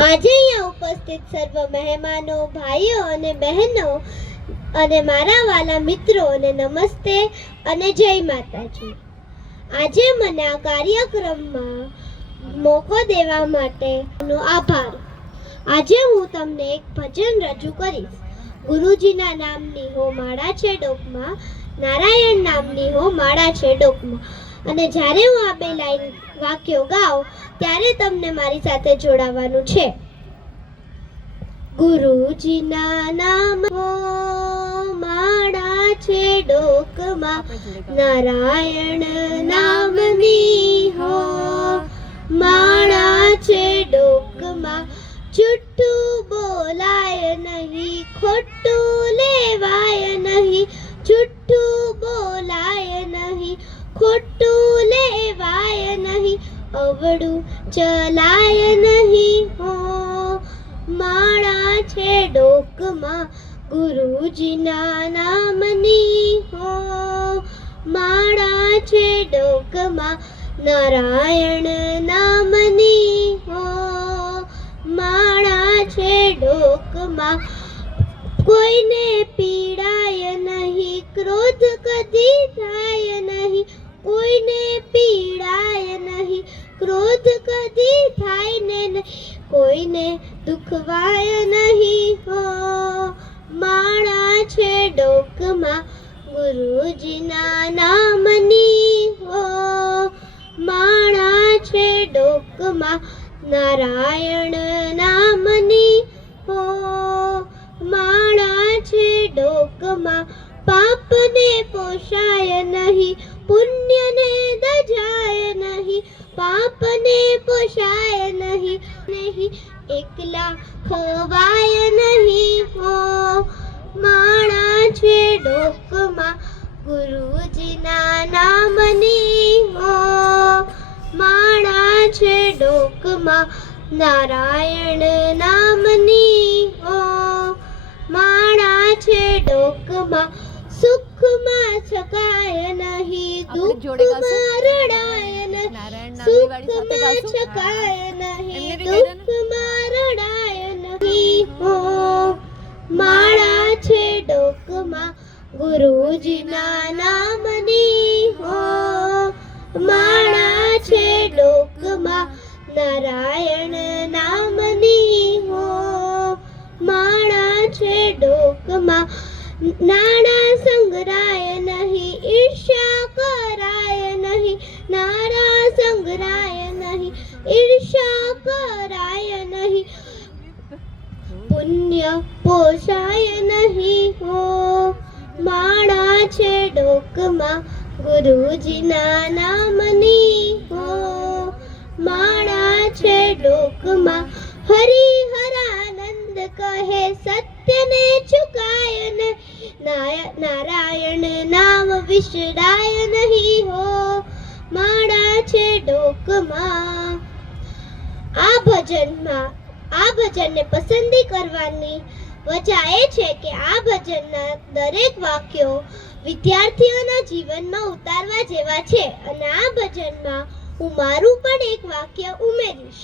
આજે અહીંયા ઉપસ્થિત સર્વ મહેમાનો, ભાઈઓ અને બહેનો અને મારા વાલા મિત્રોને નમસ્તે અને જય માતાજી. આજે મને આ કાર્યક્રમમાં મોકો દેવા માટેનો આભાર. આજે હું તમને એક ભજન રજૂ કરીશ. ગુરુજીના નામની હો માળા છે ડોકમાં, નારાયણ નામની હો માળા છે ડોકમાં. અને જ્યારે હું આ બે લાઈન વાક્યો ગાઓ, ત્યારે તમને મારી સાથે જોડાવાનું છે. ગુરુજીના નામ માળા છે ડોકમાં. નારાયણ નામની હો, માળા છે ડોકમાં. જુઠ્ઠું બોલાય નહીં, ખોટું લેવાય નહીં. જુઠ્ઠું બોલાય નહીં, ખોટું અવળું ચલાય નહીં હો. માળા છે ડોકમાં, ગુરુજીના નામની હો. માળા છે ડોકમાં, નારાયણ નામની હો. માળા છે ડોકમાં, કોઈને પીડાય નહીં, ક્રોધ કદી થાય નહીં ક્રોધ કદી થાય ને, કોઈને દુખવાય નહીં. હો, માળા છે ડોકમાં, ગુરુજીના નામની. હો, માળા છે ડોકમાં, નારાયણ નામની. હો, માળા છે ડોકમાં, પાપને પોષાય નહીં, પુણ્યને દજા પાપને પોષાય નહીં નહીં, એકલા ખવાય નહીં હો. માણા છે ડોકમાં, ગુરુજીના નામની હો. માણા છે ડોકમાં, નારાયણ નામની હો. માણા છે ડોકમાં, સુખમાં છકાય નહીં દુઃખમાં નારાયણ નામની વાળી સાથે ગાશું છકાય નહીં બી કહી દે ને. દુઃખમાં રડાય નહીં હો. માળા છે ડોકમાં ગુરુજીના નામની હો. માળા છે ડોકમાં નારાયણ નામની હો. માળા છે ડોકમાં નાણા સંગ્રાય પુણ્ય પોષાય નહીં હો. માળા છે ડોકમાં ગુરુજીના નામની હો. માળા છે ડોકમાં હરિહરાનંદ કહે સત્યને ચુકાય ને નાય- નારાયણ નામ વિસરાય નહીં હો. માળા છે ડોકમાં. આ ભજનમાં આ ભજનને પસંદગી કરવાની વજહ એ છે કે આ ભજનના દરેક વાક્યો વિદ્યાર્થીઓના જીવનમાં ઉતારવા જેવા છે અને આ ભજનમાં હું મારું પણ એક વાક્ય ઉમેરીશ.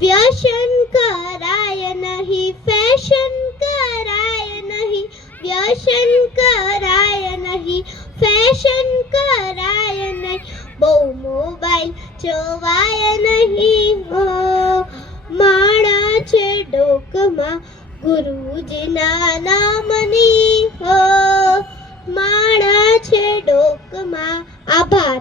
વ્યસન કરાય નહીં, ફેશન કરાય નહીં, વ્યસન કરાય નહીં, ફેશન કરાય નહીં, બહુ મોબાઈલ જોવાય નહીં ડોકમાં ગુરુજીના નામની હો માળા છે ડોકમાં આભાર.